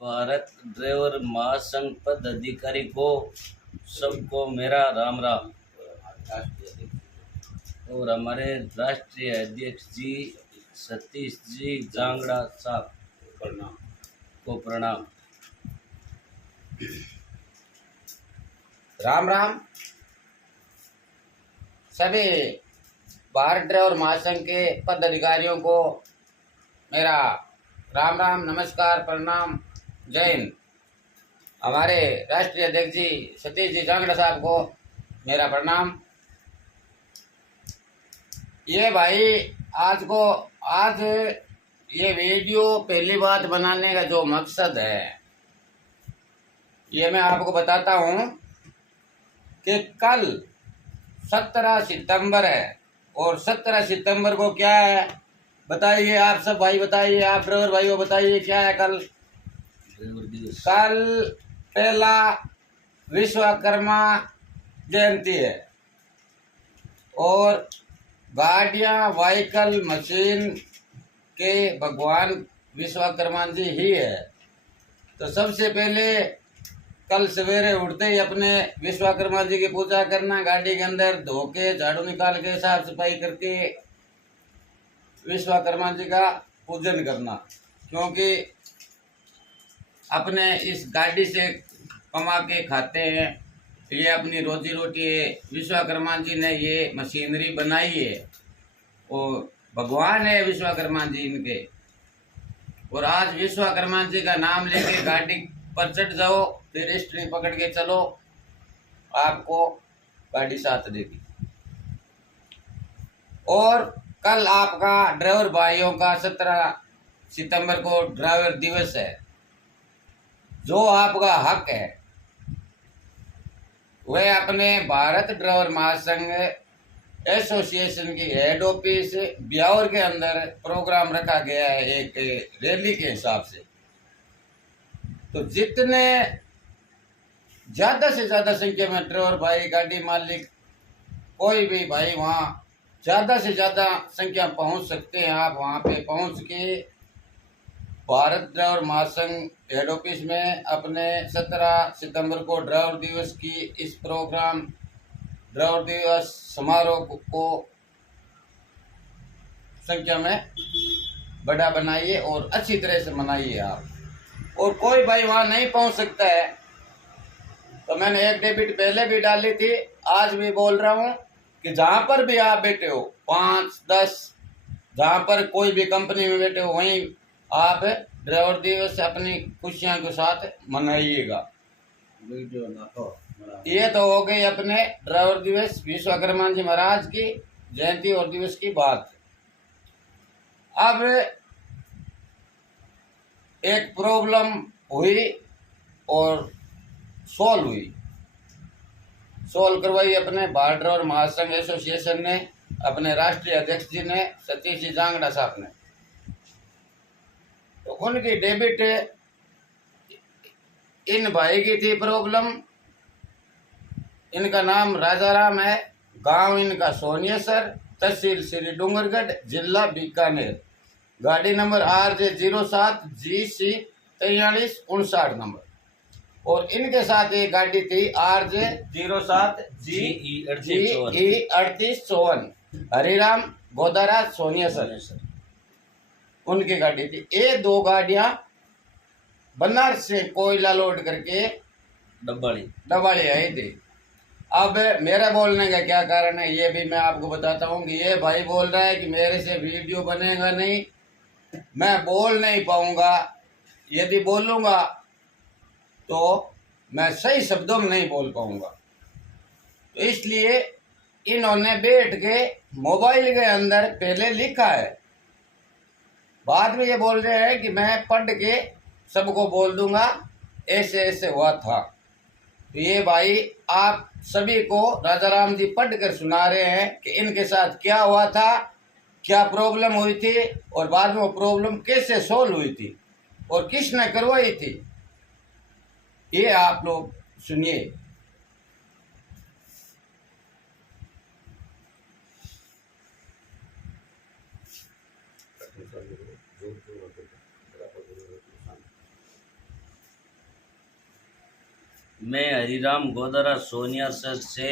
Bharat driver महासंघ पदाधिकारी को सबको मेरा राम राम। और हमारे राष्ट्रीय अध्यक्ष जी सतीश जी जांगड़ा साहब को प्रणाम। राम राम। सभी भारत ड्राइवर महासंघ के पदाधिकारियों को मेरा राम राम, नमस्कार, प्रणाम, जय हिंद। हमारे राष्ट्रीय अध्यक्ष जी सतीश जी जांगड़ा साहब को मेरा प्रणाम। ये भाई आज ये वीडियो पहली बात बनाने का जो मकसद है ये मैं आपको बताता हूँ कि कल 17 सितंबर है और 17 सितंबर को क्या है बताइए आप सब भाई, बताइए आप ड्राइवर भाइयों, बताइए क्या है कल पहला विश्वकर्मा जयंती है और गाड़ियाँ व्हीकल मशीन के भगवान विश्वकर्मा जी ही है। तो सबसे पहले कल सवेरे उठते ही अपने विश्वकर्मा जी की पूजा करना, गाड़ी के अंदर धो के झाड़ू निकाल के साफ सफाई करके विश्वकर्मा जी का पूजन करना, क्योंकि अपने इस गाड़ी से कमा के खाते हैं, ये अपनी रोजी रोटी है। विश्वकर्मा जी ने ये मशीनरी बनाई है और भगवान है विश्वकर्मा जी इनके। और आज विश्वकर्मा जी का नाम लेके गाड़ी पर चढ़ जाओ, फिर स्ट्रिंग पकड़ के चलो, आपको गाड़ी साथ देगी। और कल आपका ड्राइवर भाइयों का 17 सितंबर को ड्राइवर दिवस है। जो आपका हक है वह अपने भारत ड्राइवर महासंघ एसोसिएशन की हेड ऑफिस ब्यावर के अंदर प्रोग्राम रखा गया है एक रैली के हिसाब से। तो जितने ज्यादा से ज्यादा संख्या में ड्राइवर भाई, गाड़ी मालिक, कोई भी भाई वहाँ ज्यादा से ज्यादा संख्या पहुँच सकते हैं, आप वहाँ पे पहुँच के भारत ड्राइवर महासंघ हेड ऑफिस में अपने 17 सितंबर को ड्राइवर दिवस की इस प्रोग्राम ड्राइवर दिवस समारोह को संख्या में बड़ा बनाइए और अच्छी तरह से मनाइए आप। और कोई भाई वहाँ नहीं पहुँच सकता है तो मैंने एक डेबिट पहले भी डाली थी, आज भी बोल रहा हूँ कि जहाँ पर भी आप बैठे हो, 5-10 जहाँ पर कोई भी कंपनी में बैठे हो, वहीं आप ड्राइवर दिवस अपनी खुशियों के साथ मनाइएगा। ये तो हो गई अपने ड्राइवर दिवस विश्वकर्मा जी महाराज की जयंती और दिवस की बात। अब एक प्रॉब्लम हुई और सोल्व करवाई अपने भारत ड्राइवर महासंघ एसोसिएशन ने, अपने राष्ट्रीय अध्यक्ष जी ने, सतीश जी जांगड़ा साहब ने। तो उनकी डेबिट इन भाई की थी प्रॉब्लम। इनका नाम राजाराम है, गांव इनका सोनियासर, तहसील श्री डूंगरगढ़, जिला बीकानेर, गाड़ी नंबर RJ07 GC 4359 नंबर। और इनके साथ एक गाड़ी थी RJ07 GE 3854 हरिराम गोदारा सोनियासर, उनकी गाड़ी थी। ये दो गाड़ियां बनारस से कोयला लोड करके डबाड़ी आई थी। अब मेरा बोलने का क्या कारण है ये भी मैं आपको बताता हूँ कि ये भाई बोल रहा है कि मेरे से वीडियो बनेगा नहीं, मैं बोल नहीं पाऊंगा, यदि बोलूंगा तो मैं सही शब्दों में नहीं बोल पाऊंगा। तो इसलिए इन्होंने बैठ के मोबाइल के अंदर पहले लिखा है, बाद में ये बोल रहे हैं कि मैं पढ़ के सबको बोल दूंगा ऐसे ऐसे हुआ था। तो ये भाई आप सभी को राजाराम जी पढ़ कर सुना रहे हैं कि इनके साथ क्या हुआ था, क्या प्रॉब्लम हुई थी और बाद में वो प्रॉब्लम कैसे सोल्व हुई थी और किसने करवाई थी, ये आप लोग सुनिए। मैं हरिराम गोदरा सोनिया सर से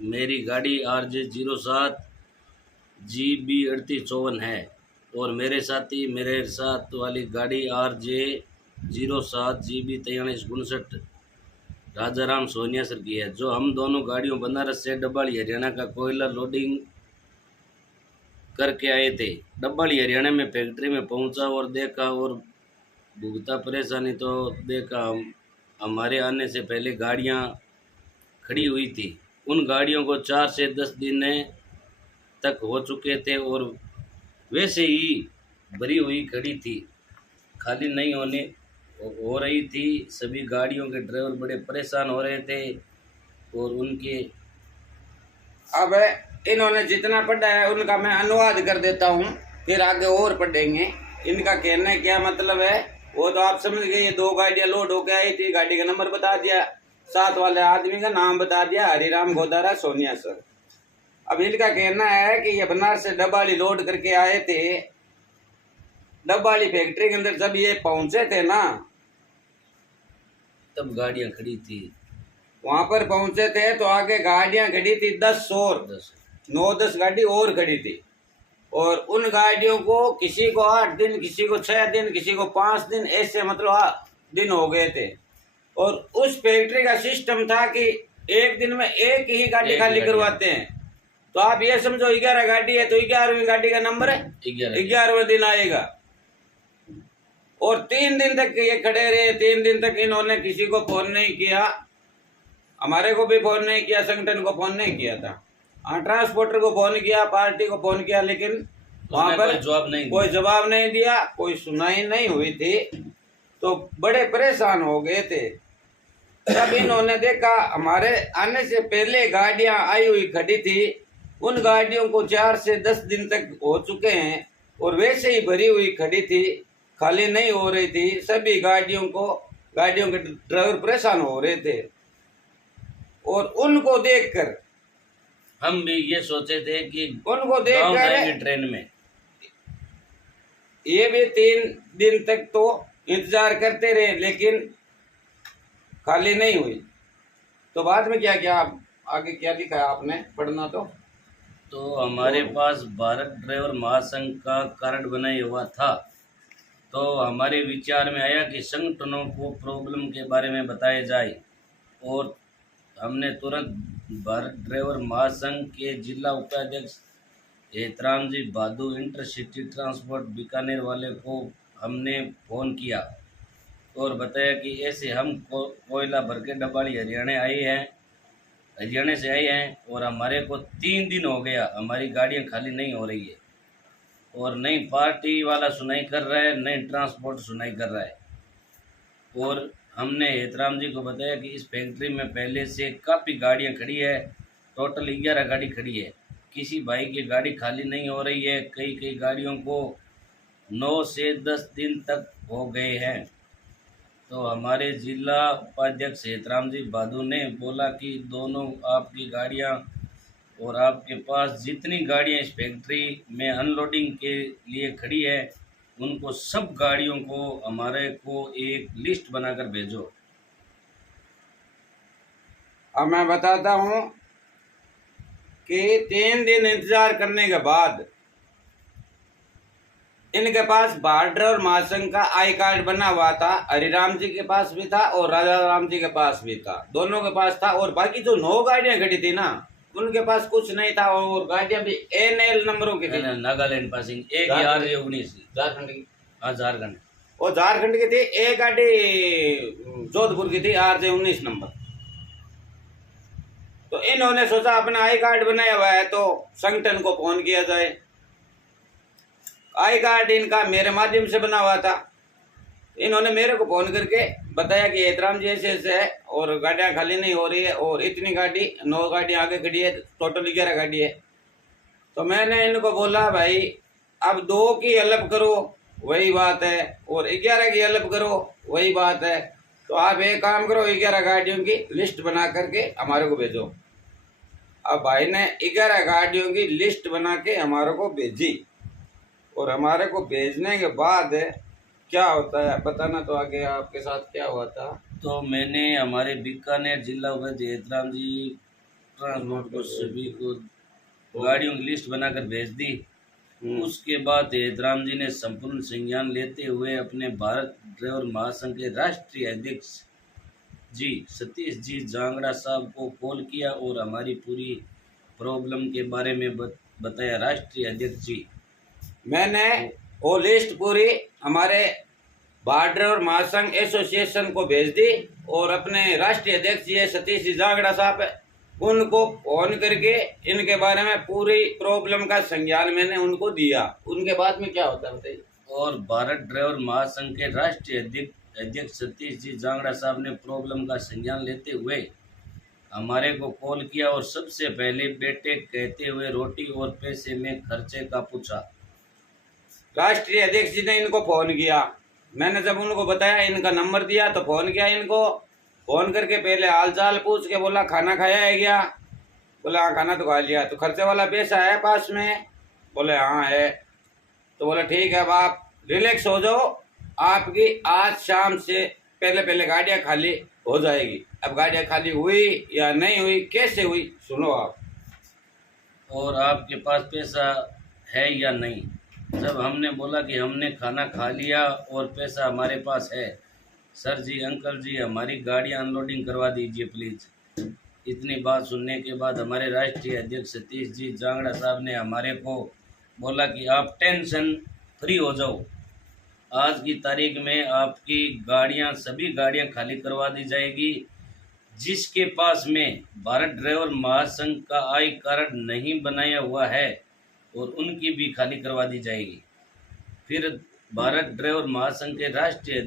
मेरी गाड़ी RJ 07 GB 3854 है और मेरे साथ वाली गाड़ी RJ 07 GB 4359 Rajaram Sonia sir की है। जो हम दोनों गाड़ियों बनारस से डब्बाड़ी हरियाणा का कोयला लोडिंग करके आए थे। डब्बाड़ी हरियाणा में फैक्ट्री में पहुंचा और देखा और भुगता परेशानी तो देखा हमारे आने से पहले गाड़ियां खड़ी हुई थी। उन गाड़ियों को 4 से 10 दिन तक हो चुके थे और वैसे ही भरी हुई खड़ी थी, खाली नहीं हो रही थी। सभी गाड़ियों के ड्राइवर बड़े परेशान हो रहे थे और उनके अब इन्होंने जितना पढ़ा है उनका मैं अनुवाद कर देता हूँ, फिर आगे और पढ़ेंगे। इनका कहने क्या मतलब है वो तो आप समझ गए। ये 2 गाड़ियां लोड होके आई थी, गाड़ी का नंबर बता दिया, साथ वाले आदमी का नाम बता दिया, हरिराम गोदारा सोनिया सर। अब इनका कहना है कि ये बनारस से डब्बाड़ी लोड करके आए थे। डब्बाड़ी फैक्ट्री के अंदर जब ये पहुंचे थे ना, तब गाड़ियां खड़ी थी। वहां पर पहुंचे थे तो आगे गाड़ियां खड़ी थी 10 और 9-10 गाड़ी और खड़ी थी। और उन गाड़ियों को किसी को 8 दिन, किसी को 6 दिन, किसी को 5 दिन, ऐसे मतलब दिन हो गए थे। और उस फैक्ट्री का सिस्टम था कि एक दिन में एक ही गाड़ी खाली करवाते हैं। तो आप ये समझो 11 गाड़ी है तो 11वीं गाड़ी का नंबर है 11वां दिन आएगा। और 3 दिन तक ये खड़े रहे। 3 दिन तक इन्होंने किसी को फोन नहीं किया, हमारे को भी फोन नहीं किया, संगठन को फोन नहीं किया था। हाँ, ट्रांसपोर्टर को फोन किया, पार्टी को फोन किया, लेकिन वहां पर कोई जवाब नहीं दिया, कोई सुनाई नहीं हुई थी। तो बड़े परेशान हो गए थे। तब इन्होंने देखा हमारे आने से पहले गाड़ियां आई हुई खड़ी थी, उन गाड़ियों को 4 से 10 दिन तक हो चुके हैं और वैसे ही भरी हुई खड़ी थी, खाली नहीं हो रही थी। सभी गाड़ियों के ड्राइवर परेशान हो रहे थे। और उनको देखकर हम भी ये सोचे थे कि उनको देखकर ट्रेन में ये भी 3 दिन तक तो इंतजार करते रहे, लेकिन खाली नहीं हुई। तो बाद में क्या किया, आगे क्या लिखा है आपने पढ़ना तो हमारे पास भारत ड्राइवर महासंघ का कार्ड बनाया हुआ था। तो हमारे विचार में आया कि संगठनों को प्रॉब्लम के बारे में बताया जाए और हमने तुरंत भारत ड्राइवर महासंघ के जिला उपाध्यक्ष एहतराम जी भादू इंटरसिटी ट्रांसपोर्ट बीकानेर वाले को हमने फ़ोन किया और बताया कि ऐसे हम कोयला भर के डब्बाड़ी हरियाणा से आए हैं और हमारे को 3 दिन हो गया, हमारी गाड़ियां खाली नहीं हो रही है और नई पार्टी वाला सुनाई कर रहा है, नई ट्रांसपोर्ट सुनाई कर रहा है। और हमने एहतराम जी को बताया कि इस फैक्ट्री में पहले से काफ़ी गाड़ियां खड़ी है, टोटल 11 गाड़ी खड़ी है, किसी भाई की गाड़ी खाली नहीं हो रही है। कई गाड़ियों को 9 से 10 दिन तक हो गए हैं। तो हमारे जिला उपाध्यक्ष एहतराम जी भादू ने बोला कि दोनों आपकी गाड़ियां और आपके पास जितनी गाड़ियां इस फैक्ट्री में अनलोडिंग के लिए खड़ी है, उनको सब गाड़ियों को हमारे को एक लिस्ट बनाकर भेजो। अब मैं बताता हूँ कि 3 दिन इंतजार करने के बाद इनके पास भारत ड्राइवर महासंघ का आई कार्ड बना हुआ था। हरिराम जी के पास भी था और राजा राम जी के पास भी था, दोनों के पास था। और बाकी जो 9 गाड़ियां खड़ी थी ना, उनके पास कुछ नहीं था और गाड़ियां भी NL नंबरों की थी। नागालैंड पासिंग एक RJ19 झारखंड की। हाँ, झारखंड। वो झारखंड की थी। एक गाड़ी जोधपुर की थी RJ19 नंबर। तो इन्होंने सोचा अपना आई कार्ड बनाया हुआ है तो संगठन को फोन किया जाए। आई कार्ड इनका मेरे माध्यम से बना हुआ था। इन्होंने मेरे को फोन करके बताया कि एहतराम जी ऐसे है और गाड़ियां खाली नहीं हो रही है और इतनी गाड़ी 9 गाड़ी आगे खड़ी है, टोटल 11 गाड़ी है। तो मैंने इनको बोला भाई अब 2 की हेल्प करो वही बात है और 11 की हेल्प करो वही बात है। तो आप एक काम करो, 11 गाड़ियों की लिस्ट बना करके हमारे को भेजो। अब भाई ने 11 गाड़ियों की लिस्ट बना के हमारे को भेजी और हमारे को भेजने के बाद क्या होता है बताना तो आगे आपके साथ क्या हुआ था। तो मैंने हमारे बीकानेर जिला उपाध्यक्ष एहतराम जी ट्रांसपोर्ट को सभी को गाड़ियों की लिस्ट बनाकर भेज दी। उसके बाद एहतराम जी ने संपूर्ण संज्ञान लेते हुए अपने भारत ड्राइवर महासंघ के राष्ट्रीय अध्यक्ष जी सतीश जी जांगड़ा साहब को कॉल किया और हमारी पूरी प्रॉब्लम के बारे में बताया। राष्ट्रीय अध्यक्ष जी, मैंने वो लिस्ट पूरी हमारे भारत ड्राइवर महासंघ एसोसिएशन को भेज दी और अपने राष्ट्रीय अध्यक्ष जी सतीश जी जांगड़ा साहब उनको फोन करके इनके बारे में पूरी प्रॉब्लम का संज्ञान मैंने उनको दिया। उनके बाद में क्या होता है बताइए। और भारत ड्राइवर महासंघ के राष्ट्रीय अध्यक्ष सतीश जी जांगड़ा साहब ने प्रॉब्लम का संज्ञान लेते हुए हमारे को कॉल किया और सबसे पहले बेटे कहते हुए रोटी और पैसे में खर्चे का पूछा। राष्ट्रीय अध्यक्ष जी ने इनको फोन किया। मैंने जब उनको बताया, इनका नंबर दिया तो फोन किया इनको। फोन करके पहले हालचाल पूछ के बोला खाना खाया है क्या? बोला हाँ खाना तो खा लिया। तो खर्चे वाला पैसा है पास में? बोले हाँ है। तो बोला ठीक है, अब आप रिलैक्स हो जाओ, आपकी आज शाम से पहले गाड़ियाँ खाली हो जाएगी। अब गाड़ियाँ खाली हुई या नहीं हुई, कैसे हुई, सुनो आप। और आपके पास पैसा है या नहीं? जब हमने बोला कि हमने खाना खा लिया और पैसा हमारे पास है, सर जी अंकल जी हमारी गाड़ी अनलोडिंग करवा दीजिए प्लीज़। इतनी बात सुनने के बाद हमारे राष्ट्रीय अध्यक्ष सतीश जी जांगड़ा साहब ने हमारे को बोला कि आप टेंशन फ्री हो जाओ, आज की तारीख में आपकी गाड़ियां सभी गाड़ियां खाली करवा दी जाएगी। जिसके पास में भारत ड्राइवर महासंघ का आई कार्ड नहीं बनाया हुआ है और उनकी भी खाली करवा दी जाएगी। फिर भारत ड्राइवर महासंघ के राष्ट्रीय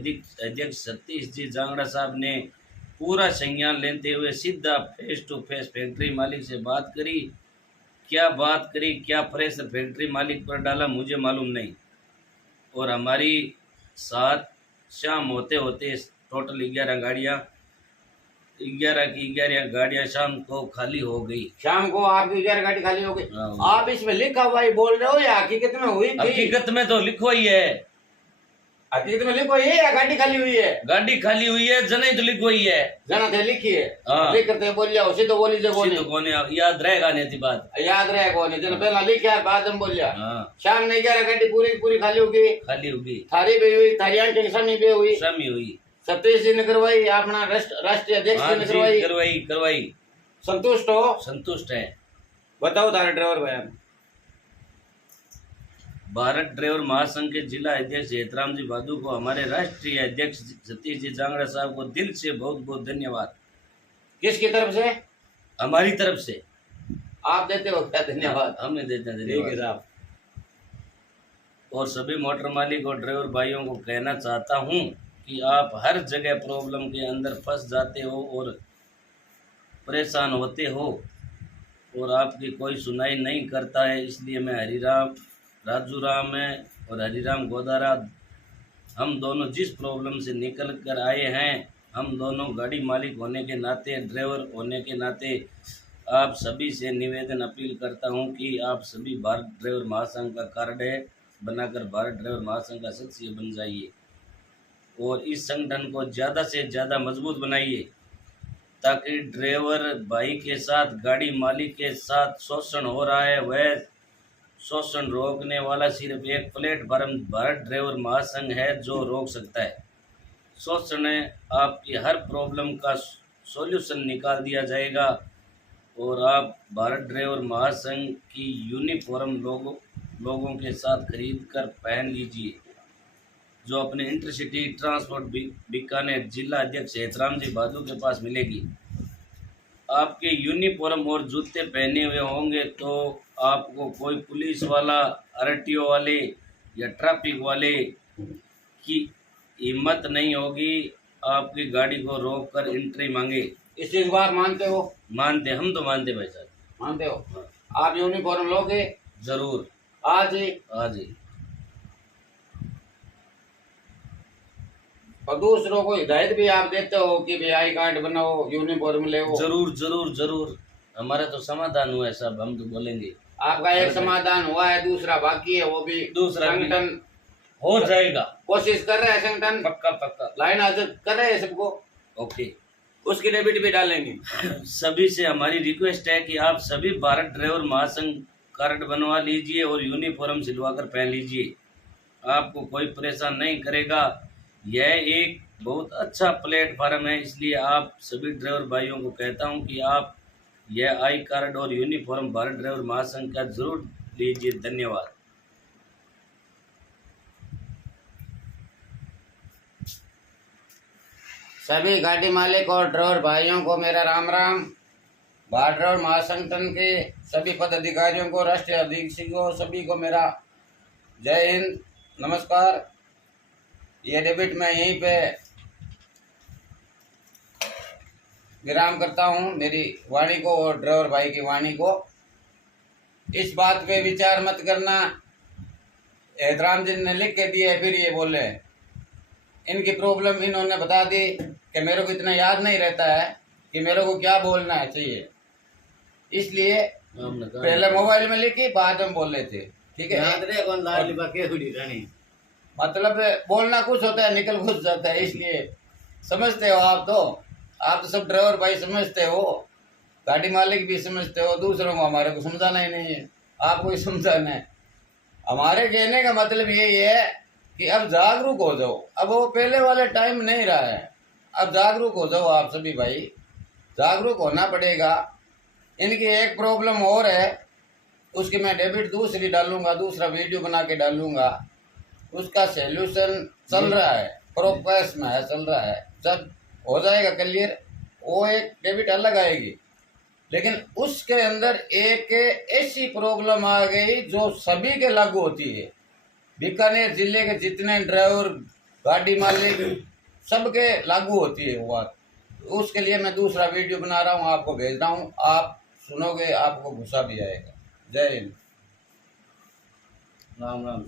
अध्यक्ष सतीश जी जांगड़ा साहब ने पूरा संज्ञान लेते हुए सीधा फेस टू फेस फैक्ट्री मालिक से बात करी। क्या बात करी, क्या प्रेशर फैक्ट्री मालिक पर डाला मुझे मालूम नहीं। और हमारी साथ शाम होते होते टोटल 11 गाड़ियाँ 11 गाड़ियाँ शाम को खाली हो गई। शाम को आपकी 11 गाड़ी खाली हो गई। हाँ। आप इसमें लिखा हुआ ही बोल रहे हो या हकीकत में हुई थी? हकीकत में तो लिखो ही है। हकीकत में लिखो है या गाड़ी खाली हुई है? गाड़ी खाली हुई है, जने तो लिखो ही है। जना थे लिखी है। हाँ। लिख करते बोल जाओ, सीधो बोली जो सीधो कोने याद रहेगा नहीं थी बात। याद रहे कौन जन पहला लिखा बाद में बोल जा। हाँ। शाम ने 11 गाड़ी पूरी खाली हो गई। खाली होगी। थारी भी हुई, थारी आंटी समी भी हुई, समी हुई। सतीश जी ने करवाई, अपना राष्ट्रीय अध्यक्ष जी ने करवाई। संतुष्ट हो? संतुष्ट है। बताओ तारे ड्राइवर भाई। भारत ड्राइवर महासंघ के जिला अध्यक्ष एहतराम जी भादू को हमारे राष्ट्रीय अध्यक्ष सतीश जी जांगड़ा साहब को दिल से बहुत बहुत धन्यवाद। किसकी तरफ से? हमारी तरफ से। आप देते हो क्या धन्यवाद? हमने देते हैं ठीक है साहब। और सभी मोटर मालिक और ड्राइवर भाइयों को कहना चाहता हूँ कि आप हर जगह प्रॉब्लम के अंदर फंस जाते हो और परेशान होते हो और आपकी कोई सुनाई नहीं करता है। इसलिए मैं हरिराम राजू राम है और हरिराम गोदारा, हम दोनों जिस प्रॉब्लम से निकल कर आए हैं, हम दोनों गाड़ी मालिक होने के नाते, ड्राइवर होने के नाते आप सभी से निवेदन अपील करता हूं कि आप सभी भारत ड्राइवर महासंघ का कार्ड है बनाकर भारत ड्राइवर महासंघ का सदस्य बन जाइए और इस संगठन को ज़्यादा से ज़्यादा मजबूत बनाइए ताकि ड्राइवर भाई के साथ, गाड़ी मालिक के साथ शोषण हो रहा है, वह शोषण रोकने वाला सिर्फ एक प्लेटफॉर्म भारत ड्राइवर महासंघ है जो रोक सकता है। शोषण आपकी हर प्रॉब्लम का सॉल्यूशन निकाल दिया जाएगा और आप भारत ड्राइवर महासंघ की यूनिफॉर्म लोगों के साथ खरीद कर पहन लीजिए, जो अपने इंटरसिटी ट्रांसपोर्ट बीकानेर जिला अध्यक्ष एहतराम जी भादू के पास मिलेगी। आपके यूनिफॉर्म और जूते पहने हुए होंगे तो आपको कोई पुलिस वाला, आरटीओ वाले या ट्रैफिक वाले की हिम्मत नहीं होगी आपकी गाड़ी को रोक कर एंट्री मांगे। इस चीज को आप मानते हो? मानते, हम तो मानते भाई साहब। मानते हो? आप यूनिफॉर्म लोगे? जरूर, आज ही। आज ही। और दूसरों को हिदायत भी आप देते हो कि भाई आई कार्ड बनाओ, यूनिफॉर्म ले। जरूर जरूर जरूर, हमारा तो समाधान हुआ है साहब, हम तो बोलेंगे। आपका एक समाधान हुआ है, दूसरा बाकी है, वो भी दूसरा संगठन हो जाएगा। कोशिश कर रहे हैं, संगठन पक्का पक्का लाइन हाजिर कर रहे हैं सबको। ओके। उसकी डेबिट भी डालेंगे। सभी से हमारी रिक्वेस्ट है कि आप सभी भारत ड्राइवर महासंघ कार्ड बनवा लीजिए और यूनिफॉर्म सिलवा कर पहन लीजिए, आपको कोई परेशान नहीं करेगा। यह एक बहुत अच्छा प्लेटफार्म है, इसलिए आप सभी ड्राइवर भाइयों को कहता हूं कि आप यह आई कार्ड और यूनिफॉर्म भारत ड्राइवर महासंघ का जरूर लीजिए। धन्यवाद। सभी गाड़ी मालिक और ड्राइवर भाइयों को मेरा राम राम। भारत ड्राइवर महासंगठन के सभी पदाधिकारियों को, राष्ट्रीय अध्यक्षों, सभी को मेरा जय हिंद, नमस्कार। ये डेबिट मैं यहीं पे विराम करता हूँ, मेरी वाणी को और ड्राइवर भाई की वाणी को। इस बात पे विचार मत करना, एहतराम जी ने लिख के दिए फिर ये बोले। इनकी प्रॉब्लम इन्होंने बता दी कि मेरे को इतना याद नहीं रहता है कि मेरे को क्या बोलना है चाहिए, इसलिए पहले मोबाइल में लिखी बाद में बोल लेते। ठीक है, मतलब बोलना कुछ होता है, निकल कुछ जाता है, इसलिए समझते हो आप तो सब ड्राइवर भाई समझते हो, गाड़ी मालिक भी समझते हो, दूसरों को हमारे को समझाना ही नहीं है, आपको ही समझाना है। हमारे कहने का मतलब यही है कि अब जागरूक हो जाओ। अब वो पहले वाले टाइम नहीं रहा है, अब जागरूक हो जाओ आप सभी भाई, जागरूक होना पड़ेगा। इनकी एक प्रॉब्लम और है, उसकी मैं डेबिट दूसरी डालूंगा, दूसरा वीडियो बना के डालूंगा, उसका सॉल्यूशन चल रहा है, प्रोग्रेस में है, चल रहा है। जब हो जाएगा क्लियर, वो एक डेबिट अलग आएगी। लेकिन उसके अंदर एक ऐसी प्रॉब्लम आ गई जो सभी के लागू होती है। बीकानेर जिले के जितने ड्राइवर, गाड़ी मालिक, सबके लागू होती है वो बात। उसके लिए मैं दूसरा वीडियो बना रहा हूँ, आपको भेज रहा हूँ, आप सुनोगे, आपको गुस्सा भी आएगा। जय हिंद, राम राम।